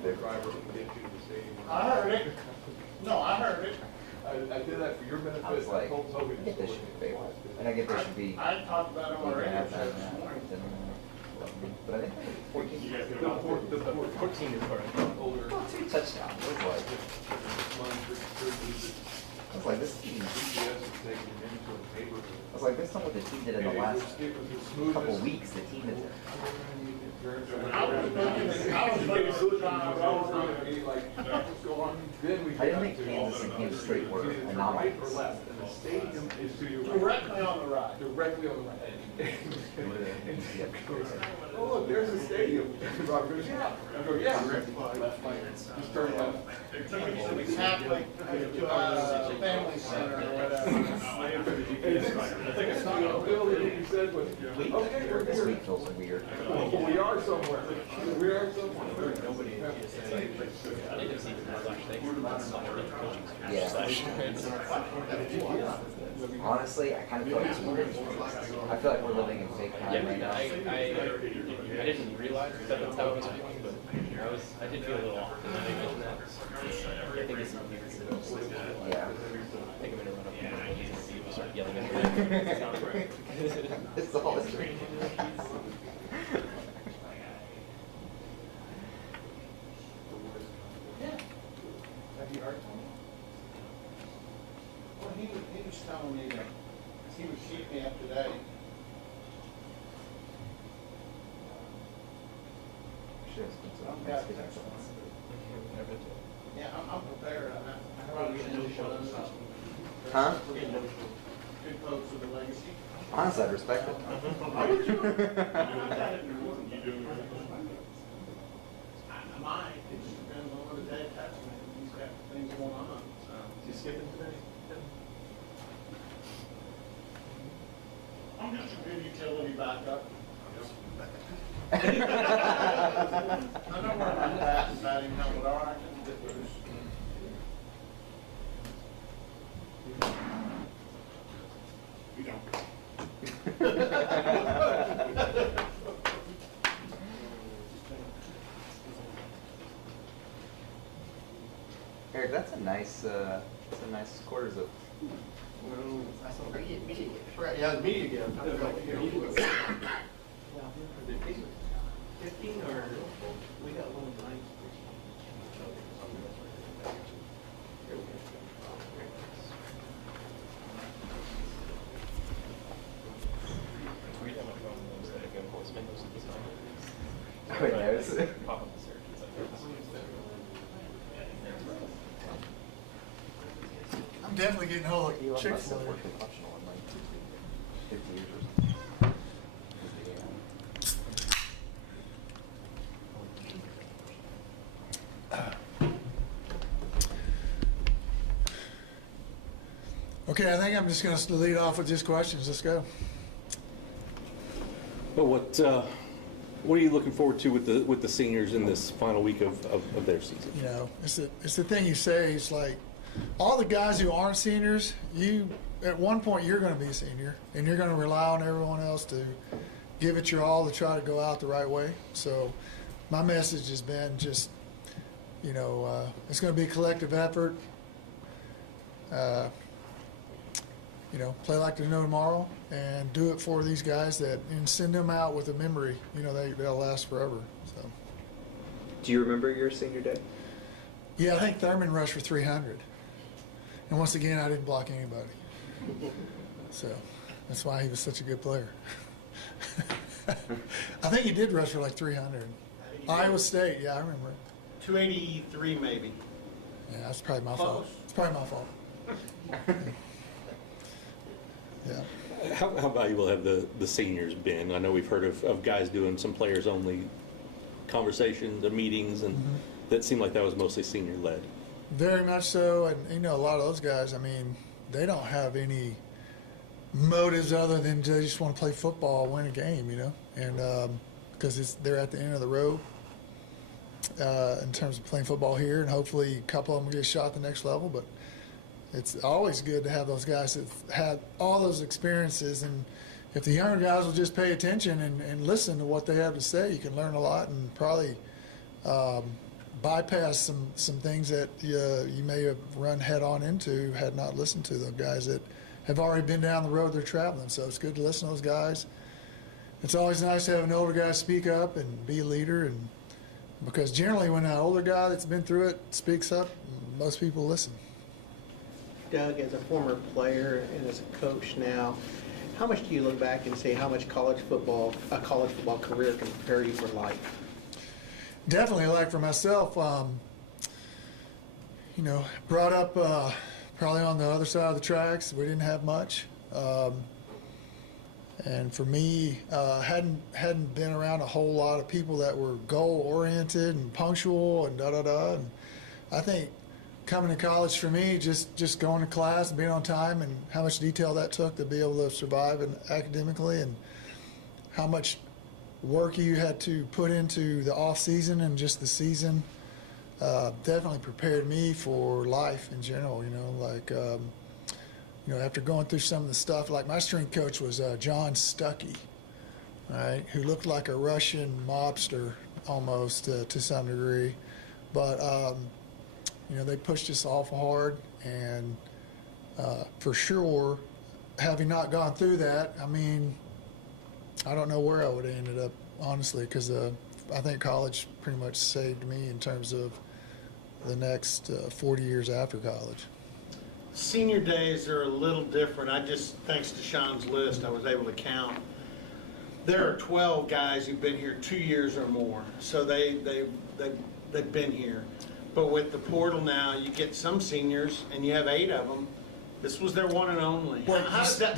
driver can get you to the stadium. I heard it. No, I heard it. I did that for your benefit. I was like, told Toby I get this should be favored. And I get there should be. I talked about it on the radio have show that, this morning. but I think 14. The 14 is older. 14 touchdowns. It was like, I was like, this team. I was like, based on what the team did in the last couple weeks, the team is. I was looking for John Rowe. I didn't think Kansas and Kansas State were anomalies. Directly on the right. Directly on the right. Oh, look, there's a stadium. Robert goes, yeah. I go, yeah. Left, just turn left. Catholic Family Center or whatever. It's not a building, he said, but, okay, we're This here. week feels weird. Well, we are somewhere. We are somewhere. Yeah. Honestly, I kind of feel like I feel like we're living in fake time right now. I didn't realize that that's how it was feeling, but I did feel a little off. And then they mentioned that. I think it's weird. Yeah. I think I'm gonna run up and start yelling at her. It's all this dream. Have you heard from him? Well, he was telling me that he was shooting me up today. Yeah, I'm prepared. I'm probably getting no shows. Huh? Good folks with a legacy. Honestly, I'd respect it. I would too. I might. It just depends on what the day attachment is. He's got things going on. Is he skipping today? I'm just a good utility backup. I know where my dad's batting helmet are. I can get those. You don't. Eric, that's a nice quarters of. Yeah, me again. 15 or we got one line. We have a phone that can spend most of the time. Oh, wait, there's. Pop up the search. It's like I'm definitely getting hold of Chick-fil-A. In like 50 years or something. Okay, I think I'm just going to lead off with just questions. Let's go. Well, what are you looking forward to with the seniors in this final week of their season? You know, it's the thing you say. It's like all the guys who aren't seniors, at one point you're going to be a senior, and you're going to rely on everyone else to give it your all to try to go out the right way. So my message has been just, you know, it's going to be a collective effort. You know, play like there's no tomorrow, and do it for these guys and send them out with a memory. You know, they'll last forever. So. Do you remember your senior day? Yeah, I think Thurman rushed for 300, and once again, I didn't block anybody. So that's why he was such a good player. I think he did rush for like 300. Iowa State, yeah, I remember. 283 maybe. Yeah, that's probably my fault. It's probably my fault. Yeah. How valuable have the seniors been? I know we've heard of guys doing some players only conversations or meetings, and that seemed like that was mostly senior led. Very much so, and you know, a lot of those guys, I mean, they don't have any motives other than they just want to play football, win a game, you know, and because they're at the end of the road in terms of playing football here, and hopefully a couple of them get a shot at the next level, but it's always good to have those guys that had all those experiences, and if the younger guys will just pay attention and listen to what they have to say, you can learn a lot and probably bypassed some things that you may have run head on into had not listened to the guys that have already been down the road they're traveling. So it's good to listen to those guys. It's always nice to have an older guy speak up and be a leader, and because generally when an older guy that's been through it speaks up, most people listen. Doug, as a former player and as a coach now, how much do you look back and say how much a college football career can prepare you for life? Definitely, like for myself, brought up probably on the other side of the tracks. We didn't have much. And for me, hadn't been around a whole lot of people that were goal-oriented and punctual and da-da-da. And I think coming to college for me, just going to class and being on time, and how much detail that took to be able to survive academically, and how much work you had to put into the off-season and just the season, definitely prepared me for life in general, after going through some of the stuff, like my strength coach was John Stuckey, right, who looked like a Russian mobster almost to some degree. But, they pushed us awful hard, and for sure, having not gone through that, I don't know where I would have ended up, honestly, because I think college pretty much saved me in terms of the next 40 years after college. Senior days are a little different. Thanks to Sean's list, I was able to count. There are 12 guys who've been here 2 years or more, so they've been here. But with the portal now, you get some seniors, and you have 8 of them. This was their one and only. Well, How does that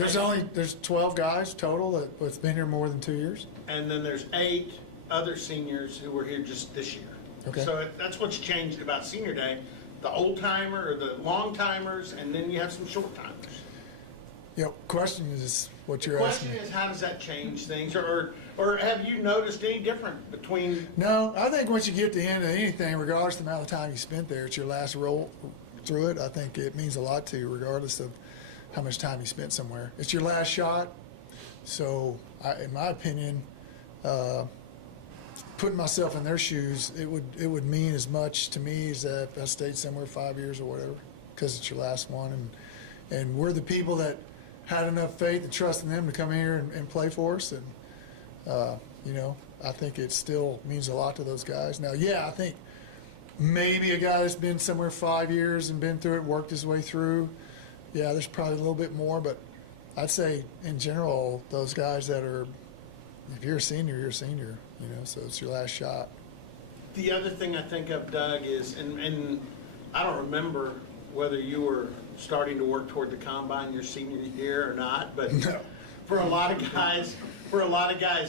there's 12 guys total that's been here more than 2 years. And then there's 8 other seniors who were here just this year. Okay. So that's what's changed about senior day. The old timer or the long timers, and then you have some short timers. Question is what you're The asking. question is, how does that change things, or have you noticed any different between? No, I think once you get to the end of anything, regardless of the amount of time you spent there, it's your last roll through it. I think it means a lot to you, regardless of how much time you spent somewhere. It's your last shot. So, in my opinion, putting myself in their shoes, it would mean as much to me as if I stayed somewhere 5 years or whatever, because it's your last one, and we're the people that had enough faith and trust in them to come here and play for us, and I think it still means a lot to those guys. Now, I think maybe a guy that's been somewhere 5 years and been through it, worked his way through, there's probably a little bit more, but I'd say in general, those guys that are, if you're a senior, you're a senior, so it's your last shot. The other thing I think of, Doug, is, and I don't remember whether you were starting to work toward the combine your senior year or not, but No. for a lot of guys,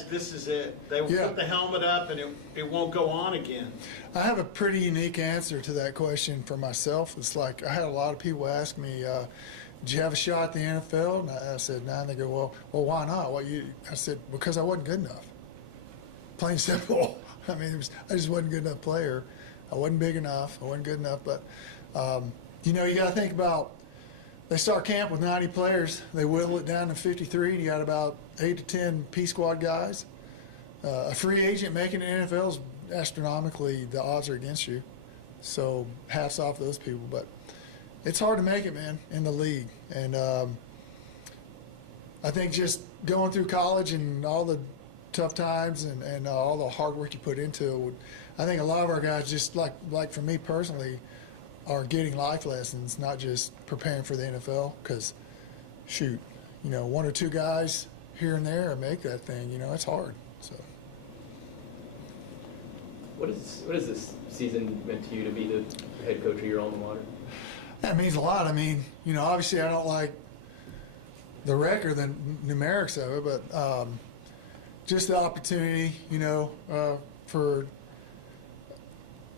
this is it. They will put the helmet up, and it won't go on again. I have a pretty unique answer to that question for myself. It's like I had a lot of people ask me, did you have a shot at the NFL? And I said, no. And they go, well, why not? I said, because I wasn't good enough. Plain simple. I just wasn't a good enough player. I wasn't big enough. I wasn't good enough. But, you got to think about, they start camp with 90 players. They whittle it down to 53. And you got about 8 to 10 P squad guys. A free agent making the NFL is astronomically, the odds are against you. So hats off to those people. But it's hard to make it, man, in the league. And I think just going through college and all the tough times and all the hard work you put into it, I think a lot of our guys, just like for me personally, are getting life lessons, not just preparing for the NFL. Because, shoot, 1 or 2 guys here and there make that thing. It's hard. So. What is this season meant to you to be the head coach of your alma mater? That means a lot. Obviously I don't like the record, the numerics of it, but just the opportunity, for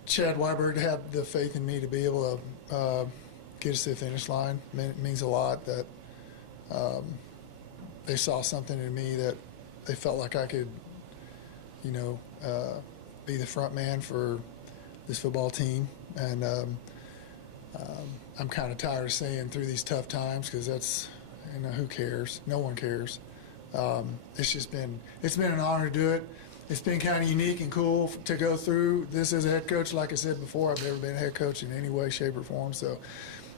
Chad Weiberg to have the faith in me to be able to get us to the finish line. It means a lot that they saw something in me that they felt like I could, be the front man for this football team. And I'm kind of tired of saying through these tough times, because that's, who cares? No one cares. It's been an honor to do it. it's been kind of unique and cool to go through this as a head coach. Like I said before, I've never been a head coach in any way, shape, or form. So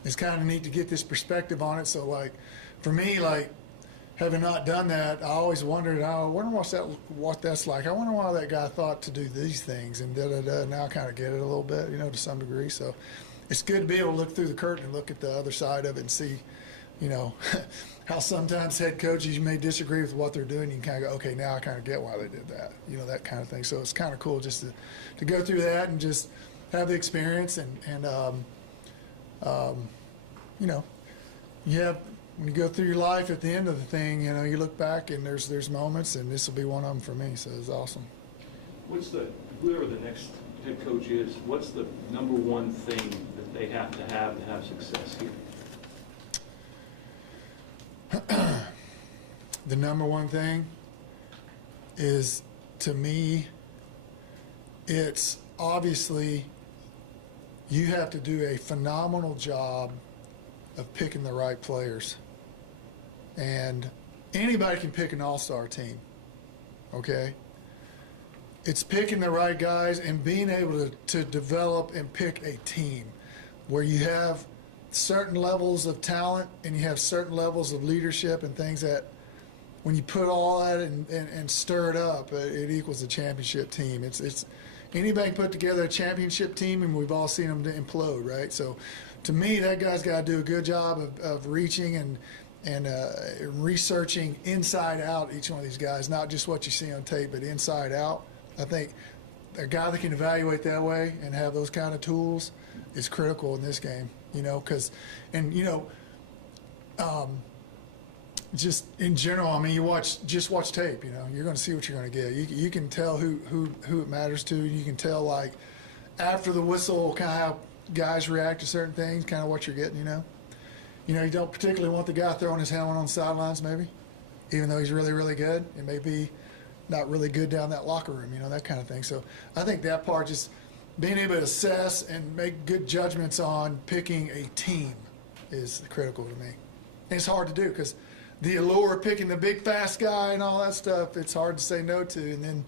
it's kind of neat to get this perspective on it. So, like, for me, like, having not done that, I always wondered, I wonder what that's like. I wonder why that guy thought to do these things and da-da-da. Now I kind of get it a little bit, you know, to some degree. So it's good to be able to look through the curtain and look at the other side of it and see, you know, how sometimes head coaches, you may disagree with what they're doing. You can kind of go, okay, now I kind of get why they did that, you know, that kind of thing. So it's kind of cool just to go through that and just have the experience and you know, when you go through your life at the end of the thing, you know, you look back and there's moments, and this will be one of them for me. So it's awesome. Whoever the next head coach is, what's the number one thing that they have to have success here? The number one thing is, to me, it's obviously you have to do a phenomenal job of picking the right players. And anybody can pick an all-star team, okay? It's picking the right guys and being able to develop and pick a team where you have certain levels of talent and you have certain levels of leadership and things that when you put all that and stir it up, it equals a championship team. It's anybody can put together a championship team, and we've all seen them implode, right? So to me, that guy's got to do a good job of reaching and researching inside out each one of these guys, not just what you see on tape, but inside out. I think a guy that can evaluate that way and have those kind of tools is critical in this game, you know, because, and, you know, just in general, I mean, just watch tape, you know, you're going to see what you're going to get. You can tell who it matters to. You can tell, like, after the whistle, kind of how guys react to certain things, kind of what you're getting, you know. You know, you don't particularly want the guy throwing his helmet on the sidelines, maybe, even though he's really, really good. It may be not really good down that locker room, you know, that kind of thing. So I think that part, just being able to assess and make good judgments on picking a team is critical to me. And it's hard to do because the allure of picking the big, fast guy and all that stuff, it's hard to say no to. And then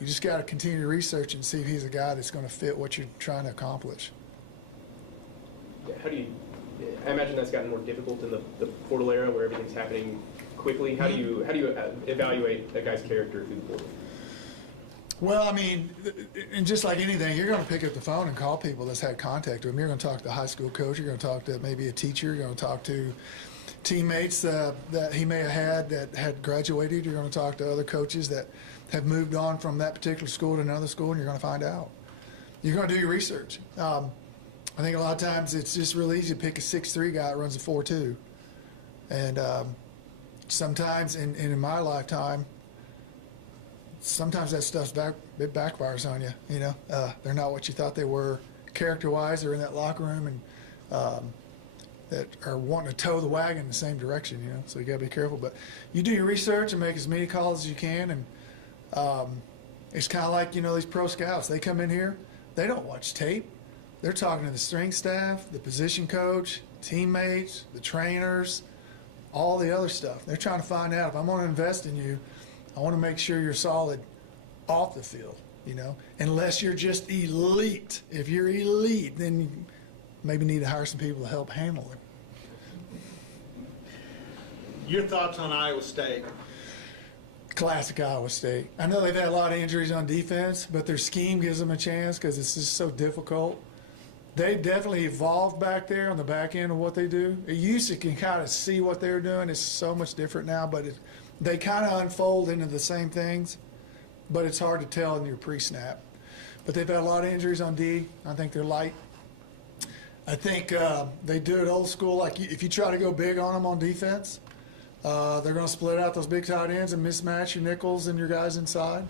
you just got to continue to research and see if he's a guy that's going to fit what you're trying to accomplish. How do you, I imagine that's gotten more difficult in the portal era where everything's happening quickly. How do you evaluate a guy's character through the portal? Well, I mean, and just like anything, you're going to pick up the phone and call people that's had contact with him. You're going to talk to the high school coach. You're going to talk to maybe a teacher. You're going to talk to teammates that he may have had that had graduated. You're going to talk to other coaches that have moved on from that particular school to another school, and you're going to find out. You're going to do your research. I think a lot of times it's just real easy to pick a 6'3" guy that runs a 4'2". And sometimes in my lifetime, sometimes that stuff's it backfires on you, you know. They're not what you thought they were character-wise. They're in that locker room and that are wanting to tow the wagon in the same direction, you know. So you got to be careful. But you do your research and make as many calls as you can. And it's kind of like, you know, these pro scouts. They come in here. They don't watch tape. They're talking to the strength staff, the position coach, teammates, the trainers, all the other stuff. They're trying to find out, if I'm going to invest in you, I want to make sure you're solid off the field, you know, unless you're just elite. If you're elite, then you maybe need to hire some people to help handle it. Your thoughts on Iowa State? Classic Iowa State. I know they've had a lot of injuries on defense, but their scheme gives them a chance because it's just so difficult. They definitely evolved back there on the back end of what they do. It used to can kind of see what they were doing. It's so much different now, but they kind of unfold into the same things, but it's hard to tell in your pre-snap. But they've had a lot of injuries on D. I think they're light. I think they do it old school. Like if you try to go big on them on defense, they're going to split out those big tight ends and mismatch your nickels and your guys inside.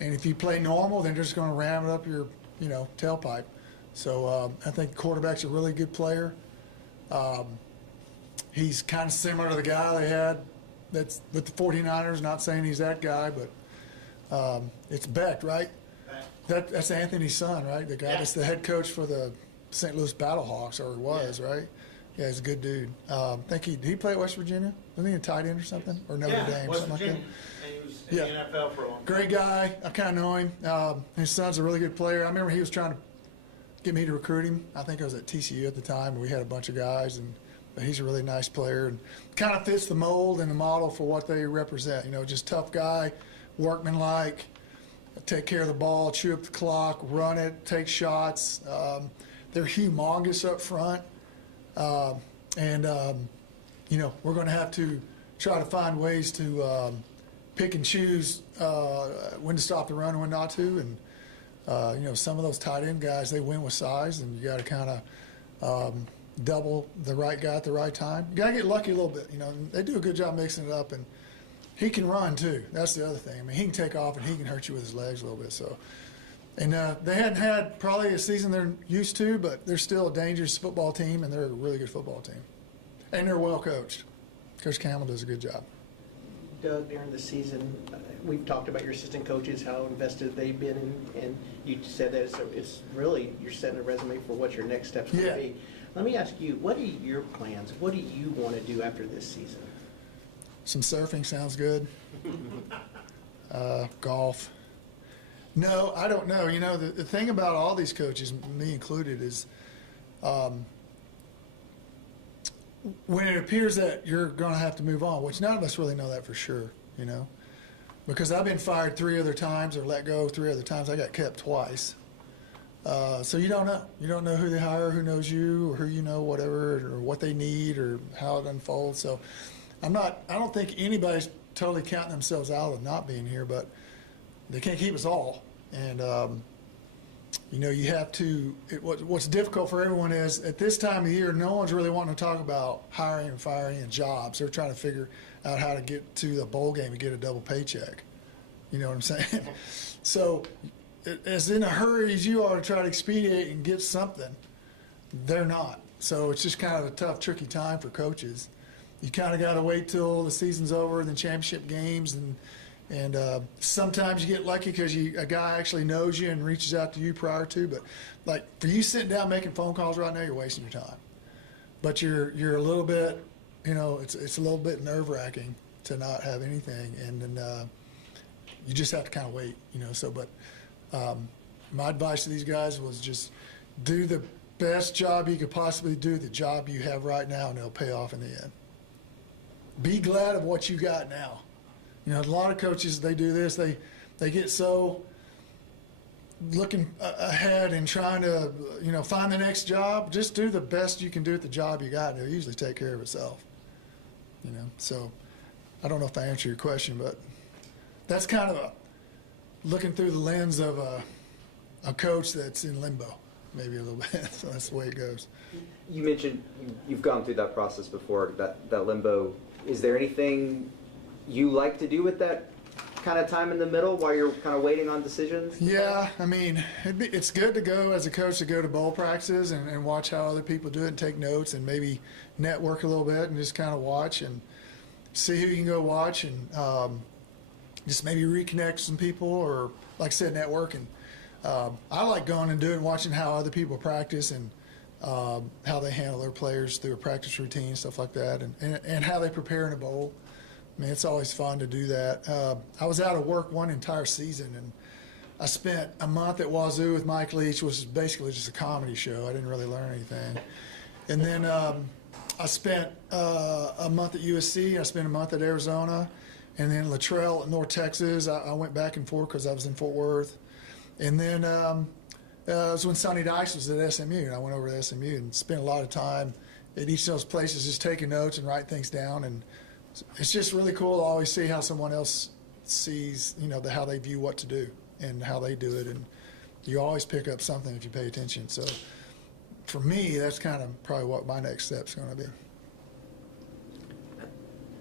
And if you play normal, then they're just going to ram it up your, you know, tailpipe. So I think the quarterback's a really good player. He's kind of similar to the guy they had that's with the 49ers. Not saying he's that guy, but it's Beck, right? That's Anthony's son, right? The guy that's the head coach for the St. Louis Battlehawks, or was, right? Yeah, he's a good dude. I think did he play at West Virginia? Wasn't he a tight end or something? Or Notre Dame, West something Virginia. like that? And he was He's in the NFL for a long time. Great guy. I kind of know him. His son's a really good player. I remember he was trying to get me to recruit him. I think I was at TCU at the time, and we had a bunch of guys, but he's a really nice player and kind of fits the mold and the model for what they represent. You know, just tough guy, workmanlike, take care of the ball, chew up the clock, run it, take shots. They're humongous up front. You know, we're going to have to try to find ways to pick and choose when to stop the run and when not to. And, you know, some of those tight end guys, they win with size, and you got to kind of double the right guy at the right time. You got to get lucky a little bit. You know, they do a good job mixing it up, and he can run too. That's the other thing. I mean, he can take off, and he can hurt you with his legs a little bit. So, and they hadn't had probably a season they're used to, but they're still a dangerous football team, and they're a really good football team. And they're well coached. Coach Campbell does a good job. Doug, during the season, we've talked about your assistant coaches, how invested they've been in, and you said that it's really, you're setting a resume for what your next steps will be. Let me ask you, what are your plans? What do you want to do after this season? Some surfing sounds good. Golf. No, I don't know. You know, the thing about all these coaches, me included, is when it appears that you're going to have to move on, which none of us really know that for sure, you know, because I've been fired 3 other times or let go 3 other times. I got kept twice. So you don't know. You don't know who they hire, who knows you, or who you know, whatever, or what they need, or how it unfolds. So I don't think anybody's totally counting themselves out of not being here, but they can't keep us all. And, you know, you have to, what's difficult for everyone is at this time of year, no one's really wanting to talk about hiring and firing and jobs. They're trying to figure out how to get to the bowl game and get a double paycheck. You know what I'm saying? So as in a hurry as you are to try to expedite and get something, they're not. So it's just kind of a tough, tricky time for coaches. You kind of got to wait till the season's over and the championship games, and sometimes you get lucky because a guy actually knows you and reaches out to you prior to. But like for you sitting down making phone calls right now, you're wasting your time. But you're a little bit, you know, it's a little bit nerve-wracking to not have anything, and then you just have to kind of wait, you know. So, but my advice to these guys was just do the best job you could possibly do, the job you have right now, and it'll pay off in the end. Be glad of what you got now. You know, a lot of coaches, they do this. They get so looking ahead and trying to, you know, find the next job. Just do the best you can do at the job you got, and it'll usually take care of itself. You know, so I don't know if I answered your question, but that's kind of looking through the lens of a coach that's in limbo, maybe a little bit. So that's the way it goes. You mentioned you've gone through that process before, that limbo. Is there anything you like to do with that kind of time in the middle while you're kind of waiting on decisions? Yeah, I mean, it's good to go as a coach to go to bowl practices and watch how other people do it and take notes and maybe network a little bit and just kind of watch and see who you can go watch and just maybe reconnect with some people or, like I said, network. And I like going and watching how other people practice and how they handle their players through a practice routine, stuff like that, and how they prepare in a bowl. I mean, it's always fun to do that. I was out of work one entire season, and I spent a month at Wazoo with Mike Leach, which is basically just a comedy show. I didn't really learn anything. And then I spent a month at USC. I spent a month at Arizona. And then Luttrell at North Texas. I went back and forth because I was in Fort Worth. And then it was when Sonny Dice was at SMU, and I went over to SMU and spent a lot of time at each of those places just taking notes and writing things down. And it's just really cool to always see how someone else sees, you know, how they view what to do and how they do it. And you always pick up something if you pay attention. So for me, that's kind of probably what my next step's going to be.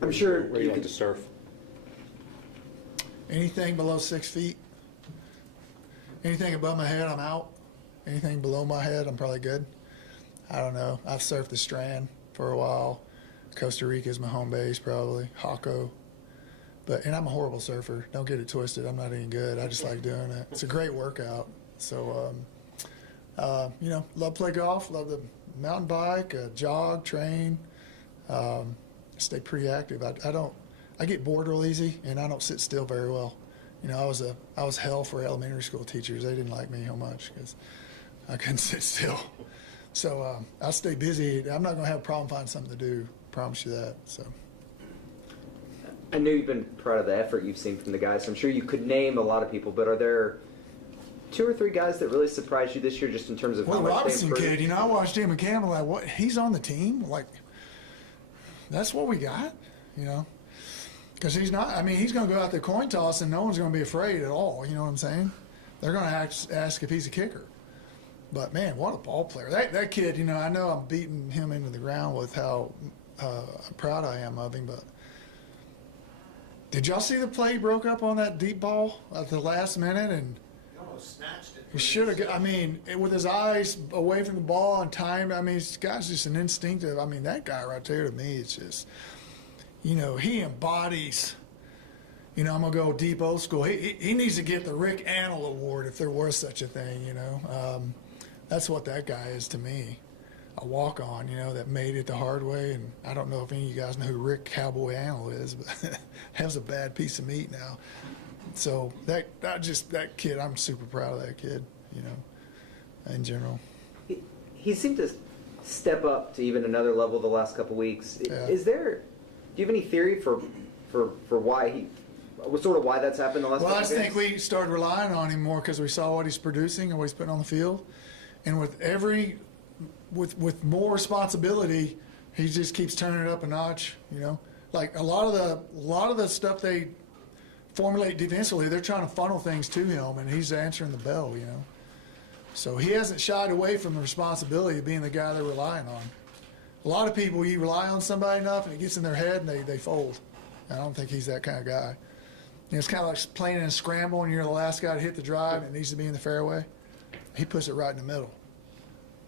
I'm sure Where you like to surf? Anything below 6 feet. Anything above my head, I'm out. Anything below my head, I'm probably good. I don't know. I've surfed the Strand for a while. Costa Rica is my home base, probably. Jaco. And I'm a horrible surfer. Don't get it twisted. I'm not any good. I just like doing it. It's a great workout. So, you know, love to play golf, love to mountain bike, jog, train, stay pretty active. I get bored real easy, and I don't sit still very well. You know, I was hell for elementary school teachers. They didn't like me so much because I couldn't sit still. So I'll stay busy. I'm not going to have a problem finding something to do. Promise you that. So. I know you've been proud of the effort you've seen from the guys. I'm sure you could name a lot of people, but are there 2 or 3 guys that really surprised you this year, just in terms of Well, how much they Robinson improved? kid, you know, I watched him and Campbell. Like, what? He's on the team. Like, that's what we got. You know. Because he's not, I mean, he's going to go out there coin toss and no one's going to be afraid at all. You know what I'm saying? They're going to ask if he's a kicker. But, man, what a ball player. That kid, you know, I know I'm beating him into the ground with how proud I am of him. But did y'all see the play he broke up on that deep ball at the last minute? And He almost snatched it. he should have, I mean, with his eyes away from the ball and time, I mean, this guy's just an instinctive. I mean, that guy right there to me is just, you know, he embodies, you know, I'm going to go deep old school. He needs to get the Rick Annell Award if there was such a thing, you know. That's what that guy is to me. A walk-on, you know, that made it the hard way. And I don't know if any of you guys know who Rick Cowboy Annell is, but that was a bad piece of meat now. So that kid, I'm super proud of that kid, you know, in general. He seemed to step up to even another level the last couple weeks. Yeah. Do you have any theory for why why that's happened the last Well, I couple just think games? we started relying on him more because we saw what he's producing and what he's putting on the field. And with more responsibility, he just keeps turning it up a notch, you know. Like a lot of the stuff they formulate defensively, they're trying to funnel things to him, and he's answering the bell, you know. So he hasn't shied away from the responsibility of being the guy they're relying on. A lot of people, you rely on somebody enough, and it gets in their head, and they fold. And I don't think he's that kind of guy. You know, it's kind of like playing in a scramble, and you're the last guy to hit the drive, and it needs to be in the fairway. He puts it right in the middle.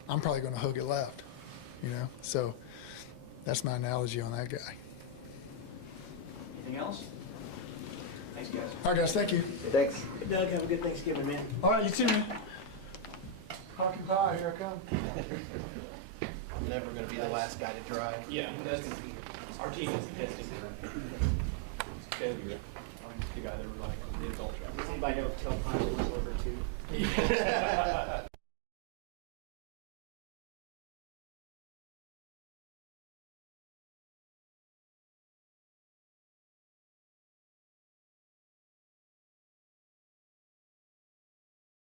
I'm probably going to hook it left, you know. So that's my analogy on that guy. Anything else? Thanks, guys. All right, guys, thank you. Thanks. Doug, have a good Thanksgiving, man. All right, you too, man. Hockey pie, here I come. I'm never going to be the last guy to drive. Yeah, our team is testing. Failure. The guy that we're like, the adult Does anybody know if Tel Pine was over too? driver.